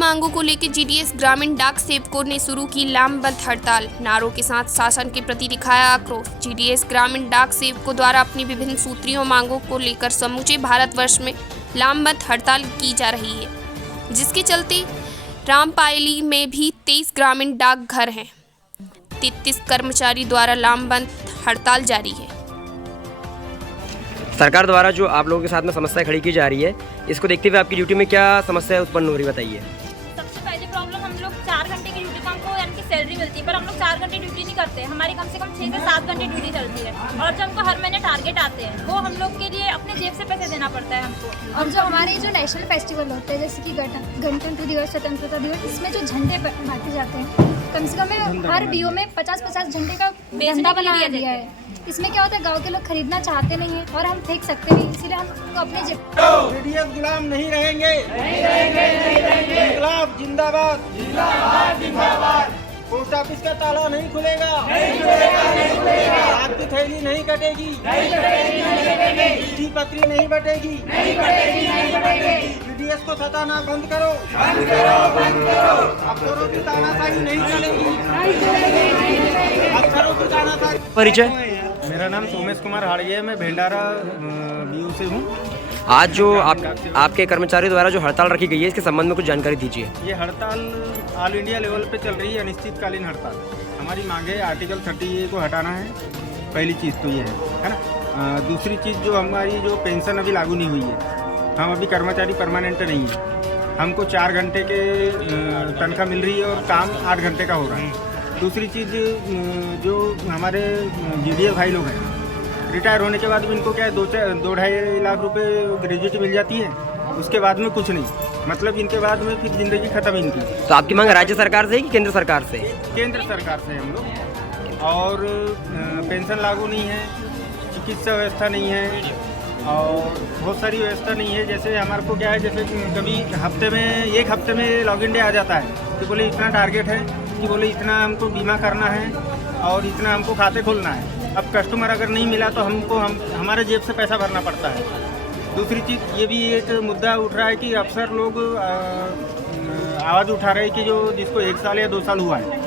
मांगों को लेकर जीडीएस ग्रामीण डाक सेवकों ने शुरू की लामबंद हड़ताल। नारों के साथ शासन के प्रति दिखाया आक्रोश। जीडीएस ग्रामीण डाक सेवकों द्वारा अपनी विभिन्न सूत्रीय मांगों को लेकर समूचे भारतवर्ष में लामबंद हड़ताल की जा रही है, जिसके चलते रामपायली में भी 23 ग्रामीण डाकघर हैं। 33 कर्मचारी द्वारा लामबंद हड़ताल जारी है। सरकार द्वारा जो आप लोगों के साथ में समस्या खड़ी की जा रही है, इसको देखते हुए आपकी ड्यूटी में क्या समस्या उत्पन्न हो रही है, बताइए। सबसे पहले प्रॉब्लम, हम लोग 4 घंटे की ड्यूटी को हमको यानी कि सैलरी मिलती है, पर हम लोग 4 घंटे ड्यूटी नहीं करते। हमारी कम से कम 6 से 7 घंटे ड्यूटी चलती है, और जो हमको हर महीने टारगेट आते हैं वो हम लोग के लिए अपने जेब से पैसे देना पड़ता है हमको। और जो हमारे जो नेशनल फेस्टिवल होते हैं, जैसे कि गणतंत्र दिवस, स्वतंत्रता दिवस, इसमें जो झंडे बांटे जाते हैं, कम से कम हर बीओ में 50-50 झंडे का झंडा बना दिया है। इसमें क्या होता है, गांव के लोग खरीदना चाहते नहीं है और हम फेंक सकते नहीं, इसीलिए हम अपने जीडीएस गुलाम नहीं रहेंगे, इंकलाब जिंदाबाद, पोस्ट ऑफिस का ताला नहीं खुलेगा, आपकी थैली नहीं कटेगी, चिट्ठी पत्री नहीं बटेगी, जीडीएस को सताना बंद करो, अफसरों की तानाशाही नहीं चलेगी, अफसरों की तानाशाही। परिचय। मेरा नाम सोमेश कुमार हाड़िया है, मैं भेंडारा बीओ से हूँ। आज जो आपके कर्मचारियों द्वारा जो हड़ताल रखी गई है, इसके संबंध में कुछ जानकारी दीजिए। ये हड़ताल ऑल इंडिया लेवल पे चल रही है, अनिश्चितकालीन हड़ताल। हमारी मांगे आर्टिकल 30 को हटाना है, पहली चीज़ तो ये है ना। दूसरी चीज़ जो हमारी जो पेंशन अभी लागू नहीं हुई है, हम अभी कर्मचारी परमानेंट नहीं है, हमको 4 घंटे के तनख्वाह मिल रही है और काम 8 घंटे का हो रहा है। दूसरी चीज़ जो हमारे जीडीए भाई लोग हैं, रिटायर होने के बाद भी इनको क्या है 2-2.5 लाख रुपए ग्रेजुएटी मिल जाती है, उसके बाद में कुछ नहीं, मतलब इनके बाद में फिर ज़िंदगी ख़त्म इनकी। तो आपकी मांग राज्य सरकार से है कि केंद्र सरकार से? केंद्र सरकार से हम लोग। और पेंशन लागू नहीं है, चिकित्सा व्यवस्था नहीं है, और बहुत सारी व्यवस्था नहीं है। जैसे हमारे को क्या है, जैसे कभी एक हफ्ते में लॉगिन डे आ जाता है कि बोले इतना टारगेट है, कि बोले इतना हमको बीमा करना है और इतना हमको खाते खोलना है। अब कस्टमर अगर नहीं मिला तो हमारे जेब से पैसा भरना पड़ता है। दूसरी चीज़ ये भी एक मुद्दा उठ रहा है कि अफसर लोग आवाज़ उठा रहे हैं कि जो जिसको 1 साल या 2 साल हुआ है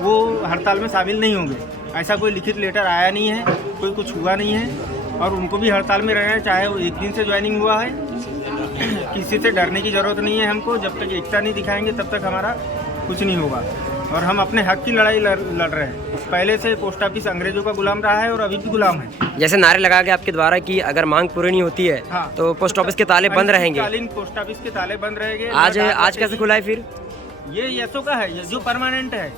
वो हड़ताल में शामिल नहीं होंगे। ऐसा कोई लिखित लेटर आया नहीं है, कोई कुछ हुआ नहीं है, और उनको भी हड़ताल में रहना है, चाहे वो 1 दिन से ज्वाइनिंग हुआ है। किसी से डरने की ज़रूरत नहीं है हमको, जब तक एकता नहीं दिखाएंगे तब तक हमारा कुछ नहीं होगा। और हम अपने हक की लड़ाई लड़ रहे हैं। पहले से पोस्ट ऑफिस अंग्रेजों का गुलाम रहा है और अभी भी गुलाम है। जैसे नारे लगा के आपके द्वारा कि अगर मांग पूरी नहीं होती है, हाँ, तो पोस्ट ऑफिस के ताले बंद रहेंगे। पोस्ट ऑफिस के ताले बंद रहेंगे। आज कैसे खुला है फिर? ये यशो का है, ये जो परमानेंट है।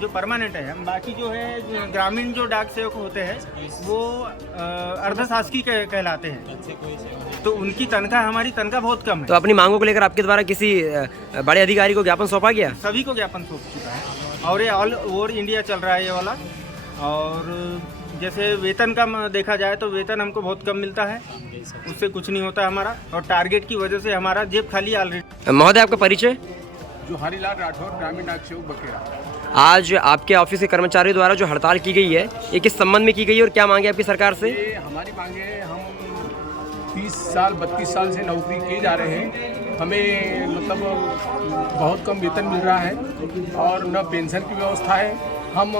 हम बाकी जो है ग्रामीण जो डाक सेवक होते हैं वो अर्धशासकीय कहलाते हैं, तो उनकी तनख्वाह, हमारी तनख्वाह बहुत कम है। तो अपनी मांगों को लेकर आपके द्वारा किसी बड़े अधिकारी को ज्ञापन सौंपा गया? सभी को ज्ञापन सौंप चुका है, और ये ऑल ओवर इंडिया चल रहा है ये वाला। और जैसे वेतन का देखा जाए तो वेतन हमको बहुत कम मिलता है, उससे कुछ नहीं होता हमारा, और टारगेट की वजह से हमारा जेब खाली ऑलरेडी। महोदय, आपका परिचय? जो हरिलाल राठौर, ग्रामीण डाक सेवक बकेरा। आज आपके ऑफिस के कर्मचारियों द्वारा जो हड़ताल की गई है, ये किस संबंध में की गई है और क्या मांगे आपकी सरकार से? ये हमारी मांगे, हम 30 साल 32 साल से नौकरी किए जा रहे हैं, हमें मतलब बहुत कम वेतन मिल रहा है और न पेंशन की व्यवस्था है। हम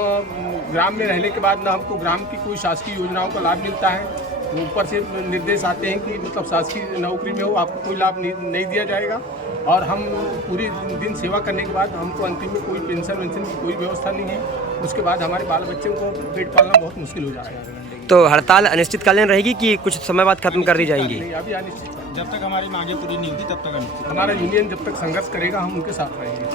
ग्राम में रहने के बाद न हमको ग्राम की कोई शासकीय योजनाओं का लाभ मिलता है। ऊपर से निर्देश आते हैं कि मतलब शासकीय नौकरी में हो आपको कोई लाभ नहीं दिया जाएगा, और हम पूरी दिन सेवा करने के बाद हमको अंतिम में कोई पेंशन वेंशन की कोई व्यवस्था नहीं है। उसके बाद हमारे बाल बच्चों को पेट पालना बहुत मुश्किल हो जाएगा। तो हड़ताल अनिश्चितकालीन रहेगी कि कुछ समय बाद खत्म कर दी जाएगी? नहीं, अभी अनिश्चित। जब तक हमारी मांगे पूरी नहीं होगी तब तक अनिश्चित। हमारा यूनियन जब तक संघर्ष करेगा हम उनके साथ रहेंगे।